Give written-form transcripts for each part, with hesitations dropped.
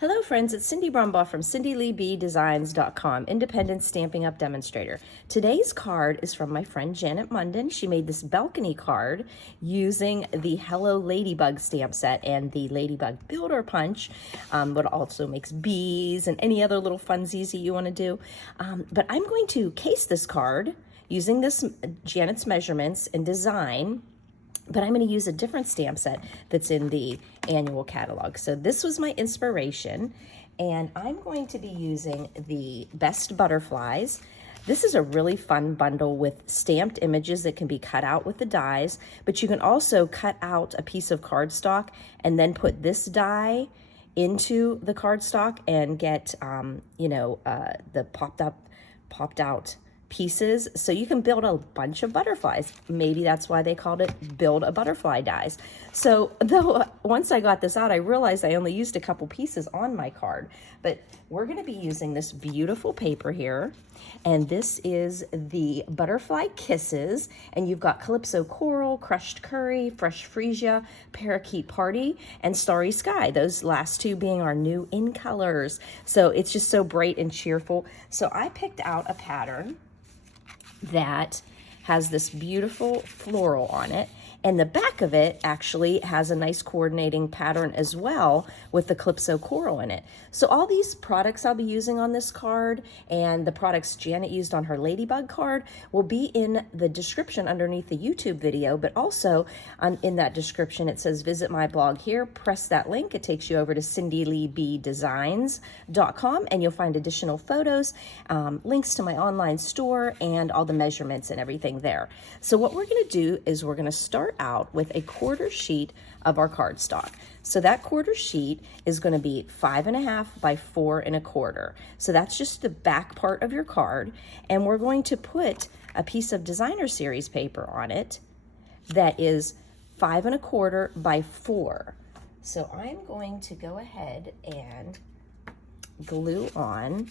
Hello friends, it's Cindy Brumbaugh from CindyLeeBDesigns.com, independent Stampin' Up demonstrator. Today's card is from my friend Janet Munden. She made this balcony card using the Hello Ladybug stamp set and the Ladybug Builder Punch, but also makes bees and any other little funsies that you want to do. But I'm going to case this card using this Janet's measurements and design, but I'm going to use a different stamp set that's in the annual catalog. So this was my inspiration, and I'm going to be using the Best Butterflies. This is a really fun bundle with stamped images that can be cut out with the dies, but you can also cut out a piece of cardstock and then put this die into the cardstock and get, the popped out pieces, so you can build a bunch of butterflies. Maybe that's why they called it Build a Butterfly Dies. So though once I got this out, I realized I only used a couple pieces on my card, but we're going to be using this beautiful paper here, and this is the Butterfly Kisses, and you've got Calypso Coral, Crushed Curry, Fresh Freesia, Parakeet Party, and Starry Sky, those last two being our new in colors. So it's just so bright and cheerful. So I picked out a pattern that has this beautiful floral on it, and the back of it actually has a nice coordinating pattern as well with the Calypso Coral in it. So all these products I'll be using on this card and the products Janet used on her Ladybug card will be in the description underneath the YouTube video, but also in that description it says visit my blog here. Press that link, it takes you over to CindyLeeBDesigns.com, and you'll find additional photos, links to my online store, and all the measurements and everything there. So what we're going to do is we're going to start out with a quarter sheet of our cardstock. So that quarter sheet is going to be 5.5 by 4 1/4. So that's just the back part of your card, and we're going to put a piece of designer series paper on it that is 5 1/4 by 4. So I'm going to go ahead and glue on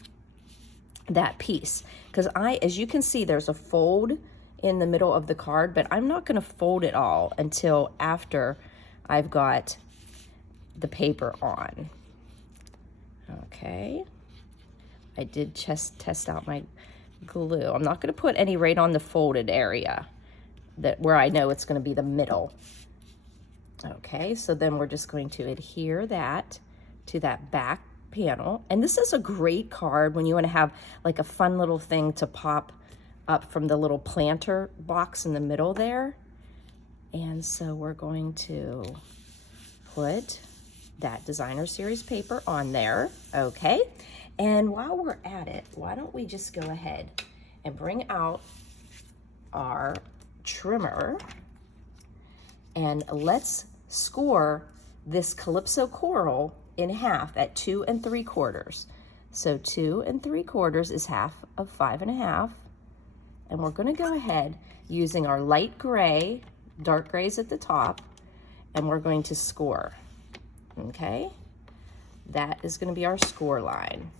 that piece, because as you can see, there's a fold in the middle of the card, but I'm not going to fold it all until after I've got the paper on. Okay, I did just test out my glue. I'm not going to put any right on the folded area where I know it's going to be the middle. Okay, so then we're just going to adhere that to that back panel, and this is a great card when you want to have like a fun little thing to pop up from the little planter box in the middle there. And so we're going to put that designer series paper on there. Okay, and while we're at it, why don't we just go ahead and bring out our trimmer, and let's score this Calypso Coral in half at 2 3/4. So 2 3/4 is half of 5.5. And we're going to go ahead using our light gray, dark grays at the top, and we're going to score. Okay, that is going to be our score line,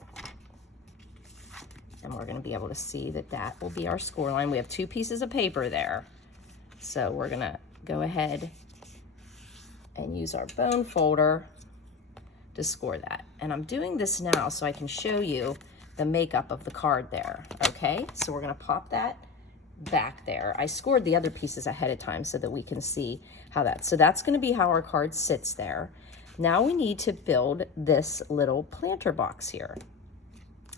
and we're going to be able to see that that will be our score line. We have 2 pieces of paper there, so we're going to go ahead and use our bone folder to score that. And I'm doing this now so I can show you the makeup of the card there. Okay, so we're going to pop that back there. I scored the other pieces ahead of time so that we can see how so that's going to be how our card sits there. Now we need to build this little planter box here.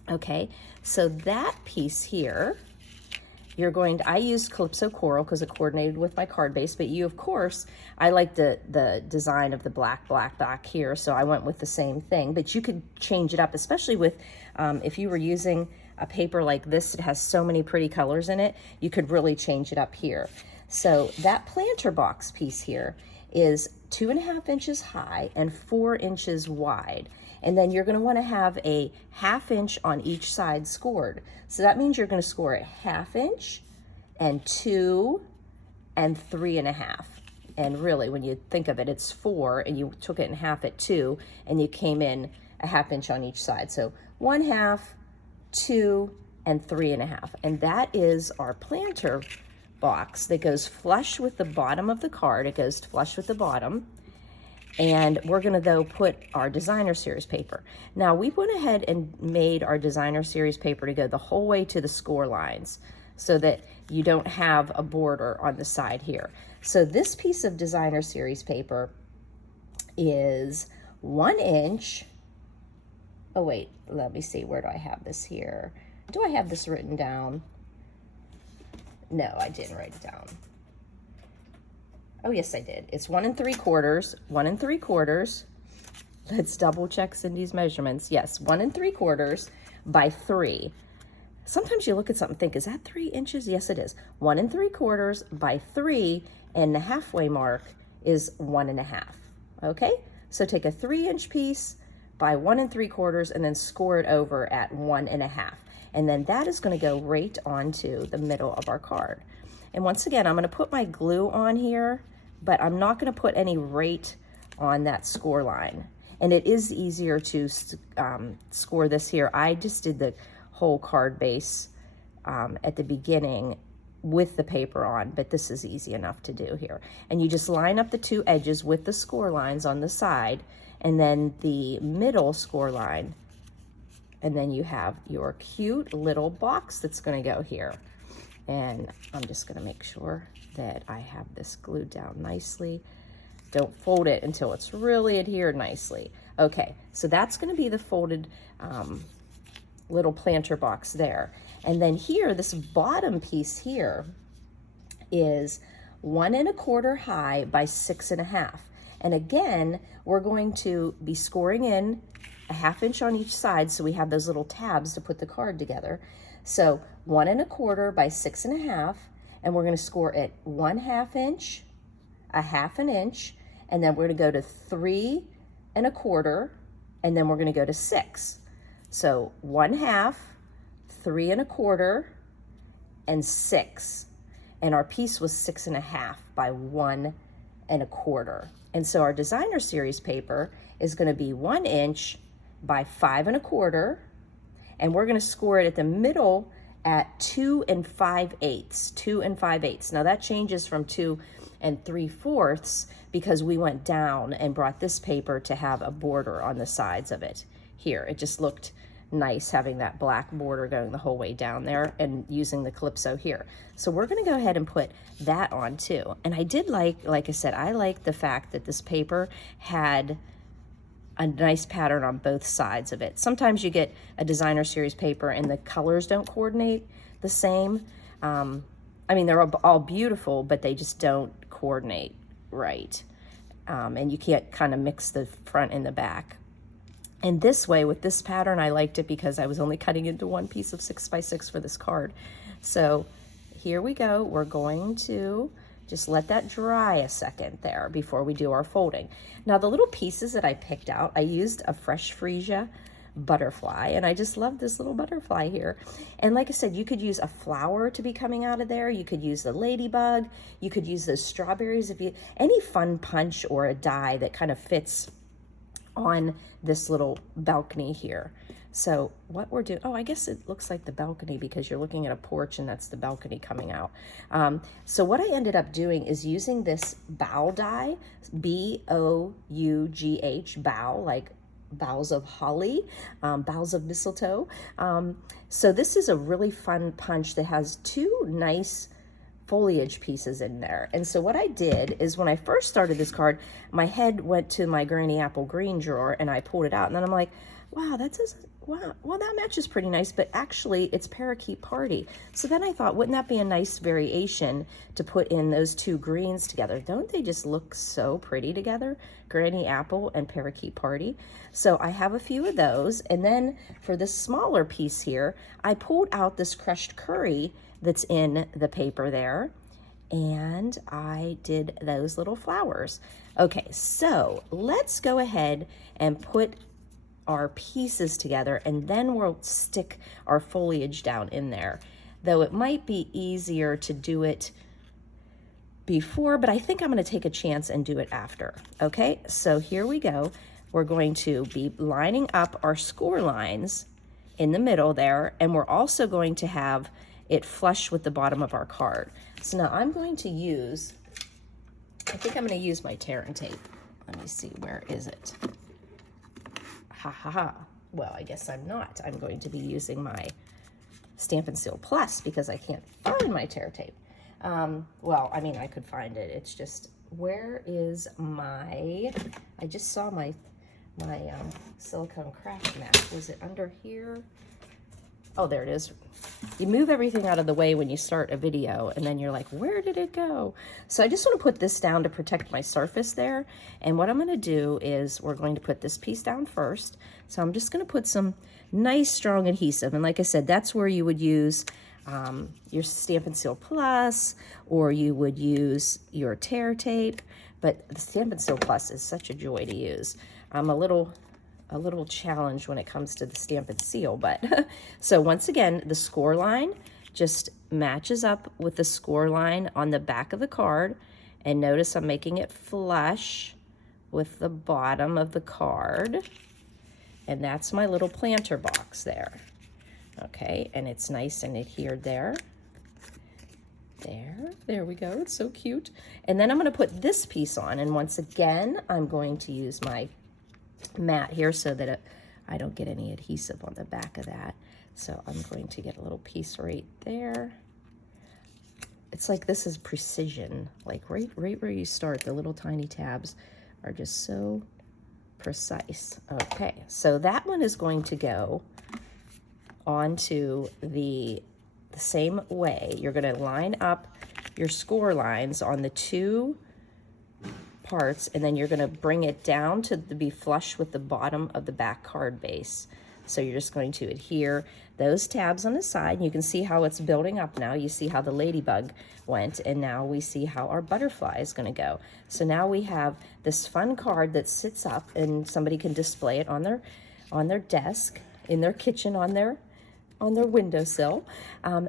Okay, so that piece here, I used Calypso Coral because it coordinated with my card base, but you, of course, I like the design of the black here, so I went with the same thing, but you could change it up, especially with, if you were using a paper like this, it has so many pretty colors in it, you could really change it up here. So that planter box piece here is 2.5 inches high and 4 inches wide. And then you're going to want to have a 1/2 inch on each side scored. So that means you're going to score a 1/2 inch and 2 and 3.5. And really, when you think of it, it's 4, and you took it in half at 2, and you came in a 1/2 inch on each side. So 1/2, 2, and 3.5. And that is our planter box that goes flush with the bottom of the card. It goes flush with the bottom. And we're gonna though put our designer series paper. Now we went ahead and made our designer series paper to go the whole way to the score lines so that you don't have a border on the side here. So this piece of designer series paper is 1 inch. Oh wait, let me see, where do I have this here? Do I have this written down? No, I didn't write it down. Oh yes, I did. It's 1 3/4, 1 3/4. Let's double check Cindy's measurements. Yes, 1 3/4 by 3. Sometimes you look at something and think, is that 3 inches? Yes, it is. 1 3/4 by 3, and the halfway mark is 1 1/2. Okay, so take a 3-inch piece by 1 3/4 and then score it over at 1 1/2. And then that is going to go right onto the middle of our card. And once again, I'm going to put my glue on here, but I'm not going to put any right on that score line. And it is easier to score this here. I just did the whole card base at the beginning with the paper on, but this is easy enough to do here. And you just line up the 2 edges with the score lines on the side, and then the middle score line, and then you have your cute little box that's going to go here. And I'm just going to make sure that I have this glued down nicely. Don't fold it until it's really adhered nicely. Okay, so that's going to be the folded little planter box there. And then here, this bottom piece here is 1 1/4 high by 6 1/2. And again, we're going to be scoring in a 1/2 inch on each side, so we have those little tabs to put the card together. So 1 1/4 by 6 1/2, and we're going to score at 1/2 inch, a 1/2 inch, and then we're going to go to 3 1/4, and then we're going to go to 6. So 1/2, 3 1/4, and 6. And our piece was 6 1/2 by 1 1/4. And so our designer series paper is going to be 1 inch by 5 1/4, and we're going to score it at the middle at 2 5/8, 2 5/8. Now that changes from 2 3/4 because we went down and brought this paper to have a border on the sides of it. Here, it just looked nice having that black border going the whole way down there and using the Calypso here. So we're going to go ahead and put that on too. And I did like I said, I like the fact that this paper had a nice pattern on both sides of it. Sometimes you get a designer series paper and the colors don't coordinate the same. I mean, they're all beautiful, but they just don't coordinate right. And you can't kind of mix the front and the back. And this way, with this pattern, I liked it because I was only cutting into one piece of 6 by 6 for this card. So here we go. We're going to just let that dry a second there before we do our folding. Now the little pieces that I picked out, I used a fresh freesia butterfly, and I just love this little butterfly here. And like I said, you could use a flower to be coming out of there. You could use the ladybug. You could use those strawberries. If you any fun punch or a die that kind of fits on this little balcony here. So what we're doing, oh, I guess it looks like the balcony because you're looking at a porch and that's the balcony coming out. So what I ended up doing is using this bough die, B-O-U-G-H, bough, like boughs of holly, boughs of mistletoe. So this is a really fun punch that has 2 nice foliage pieces in there. And so what I did is when I first started this card, my head went to my Granny Apple Green drawer and I pulled it out, and then I'm like, wow, wow, well, that matches pretty nice, but actually it's Parakeet Party. So then I thought, wouldn't that be a nice variation to put in those 2 greens together? Don't they just look so pretty together? Granny Apple and Parakeet Party. So I have a few of those. And then for this smaller piece here, I pulled out this crushed curry that's in the paper there, and I did those little flowers. Okay, so let's go ahead and put our pieces together, and then we'll stick our foliage down in there. Though it might be easier to do it before, but I think I'm going to take a chance and do it after. Okay, so here we go. We're going to be lining up our score lines in the middle there, and we're also going to have it flush with the bottom of our card. So now I'm going to use, I think I'm going to use my tear and tape. Let me see, where is it? Ha ha ha. Well, I guess I'm not. I'm going to be using my Stampin' Seal Plus because I can't find my tear tape. Well, I mean, I could find it. It's just, where is my, I just saw my silicone craft mat. Was it under here? Oh, there it is. You move everything out of the way when you start a video, and then you're like, where did it go? So I just want to put this down to protect my surface there. And what I'm going to do is we're going to put this piece down first. So I'm just going to put some nice strong adhesive. And like I said, that's where you would use your Stampin' Seal Plus, or you would use your tear tape. But the Stampin' Seal Plus is such a joy to use. I'm a little challenge when it comes to the Stampin' Seal, but so once again, the score line just matches up with the score line on the back of the card, and notice I'm making it flush with the bottom of the card, and that's my little planter box there. Okay, and it's nice and adhered there. There we go, it's so cute. And then I'm going to put this piece on, and once again, I'm going to use my mat here so that I don't get any adhesive on the back of that. So I'm going to get a little piece right there. It's like this is precision, like right where you start, the little tiny tabs are just so precise. Okay, so that one is going to go onto the same way. You're going to line up your score lines on the two parts, and then you're going to bring it down to be flush with the bottom of the back card base. So you're just going to adhere those tabs on the side, and you can see how it's building up now. You see how the ladybug went, and now we see how our butterfly is going to go. So now we have this fun card that sits up, and somebody can display it on their desk, in their kitchen, on their windowsill.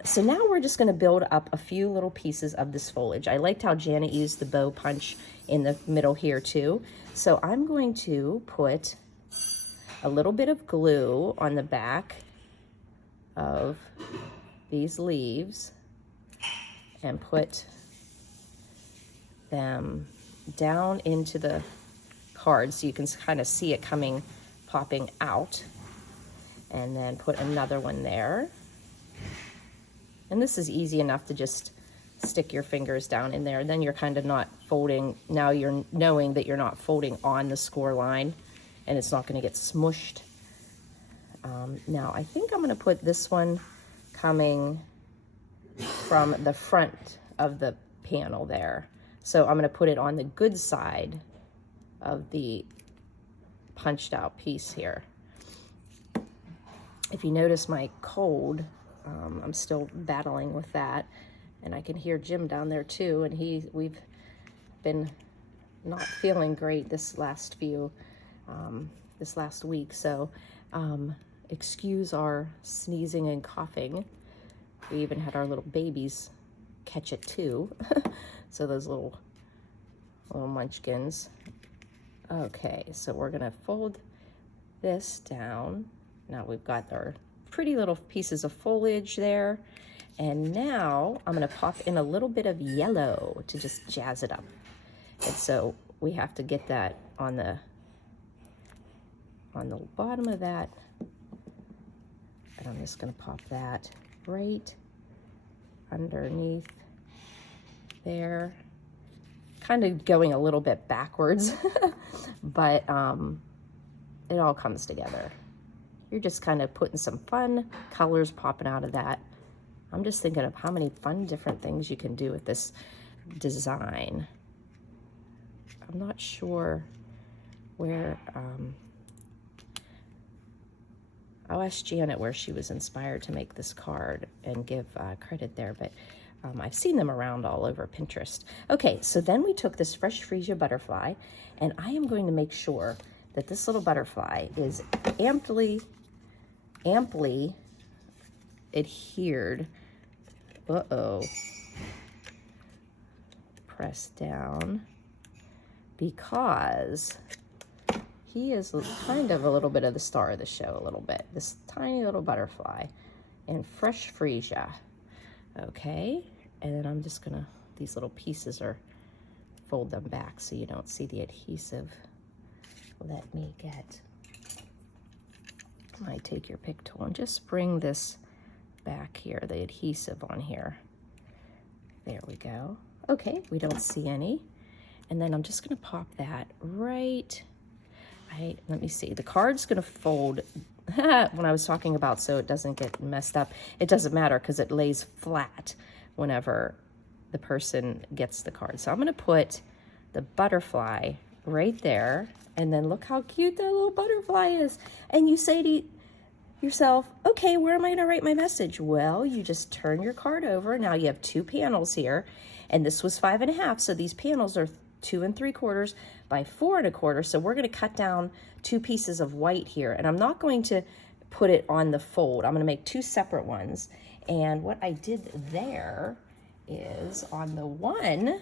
So now we're just going to build up a few little pieces of this foliage. I liked how Janet used the bow punch in the middle here too. So I'm going to put a little bit of glue on the back of these leaves and put them down into the card so you can kind of see it popping out. And then put another one there. And this is easy enough to just stick your fingers down in there. Then you're kind of not folding. Now you're knowing that you're not folding on the score line, and it's not going to get smushed. Now I think I'm going to put this one coming from the front of the panel there. So I'm going to put it on the good side of the punched out piece here. If you notice my cold, I'm still battling with that, and I can hear Jim down there too, and we've been not feeling great this last week, so excuse our sneezing and coughing. We even had our little babies catch it too. So those little munchkins. Okay, so we're gonna fold this down. Now we've got our pretty little pieces of foliage there. And now I'm gonna pop in a little bit of yellow to just jazz it up. And so we have to get that on the bottom of that. And I'm just gonna pop that right underneath there. Kind of going a little bit backwards, but it all comes together. You're just kind of putting some fun colors popping out of that. I'm just thinking of how many fun different things you can do with this design. I'm not sure where, I'll ask Janet where she was inspired to make this card and give credit there, but I've seen them around all over Pinterest. Okay, so then we took this fresh freesia butterfly, and I am going to make sure that this little butterfly is amply adhered. Press down, because he is kind of a little bit of the star of the show, a little bit. This tiny little butterfly in fresh freesia. Okay, and then I'm just gonna, these little pieces fold them back so you don't see the adhesive let me get my take your pick tool and just bring this back here, the adhesive on here. There we go. Okay, we don't see any. And then I'm just gonna pop that right, let me see. The card's gonna fold when I was talking about so it doesn't get messed up. It doesn't matter because it lays flat whenever the person gets the card. So I'm gonna put the butterfly right there, and then look how cute that little butterfly is. And you say to yourself, okay, where am I gonna write my message? Well, you just turn your card over. Now you have 2 panels here, and this was 5 1/2, so these panels are 2 3/4 by 4 1/4. So we're gonna cut down 2 pieces of white here, and I'm not going to put it on the fold. I'm gonna make 2 separate ones. And what I did there is on the one,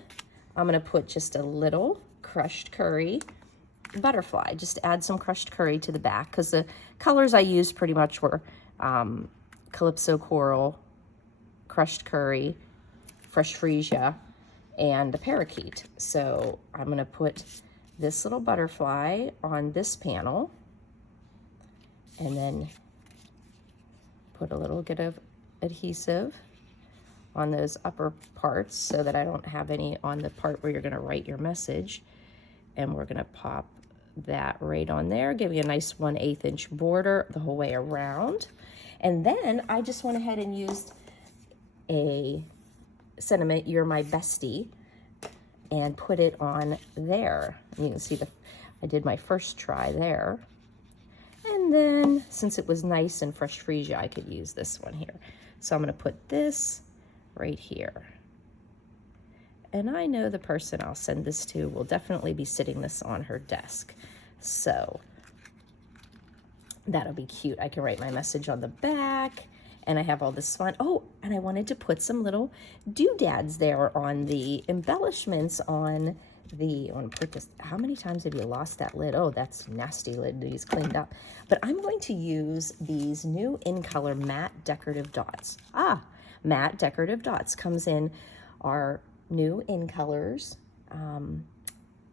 I'm gonna put just a little crushed curry butterfly, just add some crushed curry to the back, because the colors I used pretty much were Calypso Coral, crushed curry, fresh freesia, and the parakeet. So I'm going to put this little butterfly on this panel, and then put a little bit of adhesive on those upper parts so that I don't have any on the part where you're going to write your message. And we're going to pop that right on there, give you a nice 1/8 inch border the whole way around. And then I just went ahead and used a sentiment, "You're my bestie," and put it on there. And you can see I did my first try there. And then since it was nice and fresh freesia, I could use this one here. So I'm going to put this right here. And I know the person I'll send this to will definitely be sitting this on her desk. So that'll be cute. I can write my message on the back, and I have all this fun. Oh, and I wanted to put some little doodads there on the embellishments on the, I want to put this, how many times have you lost that lid? Oh, that's nasty lid that he's cleaned up. But I'm going to use these new In Color matte decorative dots. Matte decorative dots comes in our new In Colors,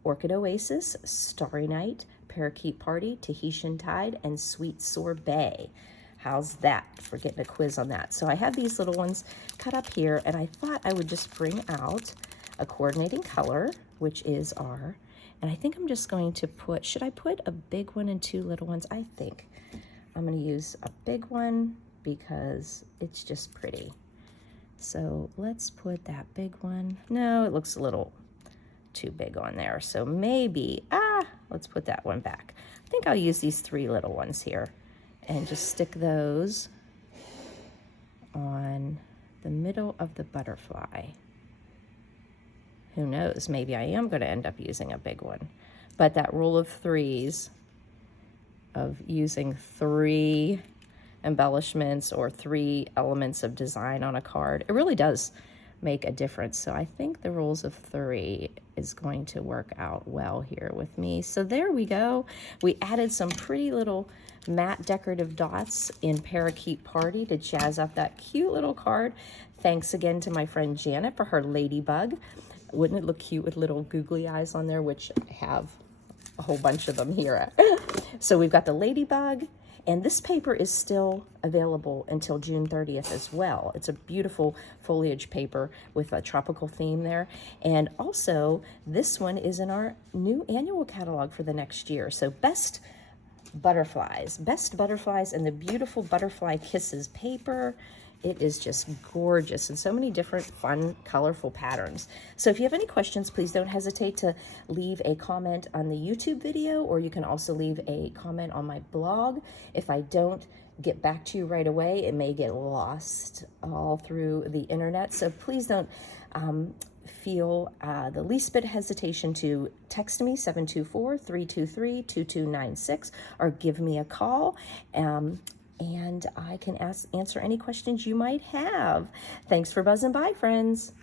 Orchid Oasis, Starry Night, Parakeet Party, Tahitian Tide, and Sweet Sorbet. How's that for getting a quiz on that? So I have these little ones cut up here, and I thought I would just bring out a coordinating color, which is our, and I think I'm just going to put, should I put a big one and 2 little ones? I think I'm going to use a big one because it's just pretty. So let's put that big one. No, it looks a little too big on there. So maybe, let's put that one back. I think I'll use these 3 little ones here and just stick those on the middle of the butterfly. Who knows, maybe I am going to end up using a big one. But that rule of 3s of using 3 embellishments or 3 elements of design on a card, it really does make a difference. So I think the rules of 3 is going to work out well here with me. So there we go. We added some pretty little matte decorative dots in Parakeet Party to jazz up that cute little card. Thanks again to my friend Janet for her ladybug. Wouldn't it look cute with little googly eyes on there, which I have a whole bunch of them here. So we've got the ladybug, and this paper is still available until June 30th as well. It's a beautiful foliage paper with a tropical theme there. And also, this one is in our new annual catalog for the next year. So Best Butterflies and the beautiful Butterfly Kisses paper. It is just gorgeous and so many different fun, colorful patterns. So if you have any questions, please don't hesitate to leave a comment on the YouTube video, or you can also leave a comment on my blog. If I don't get back to you right away, it may get lost all through the internet. So please don't feel the least bit of hesitation to text me 724-323-2296 or give me a call. And I can answer any questions you might have. Thanks for buzzing by, friends.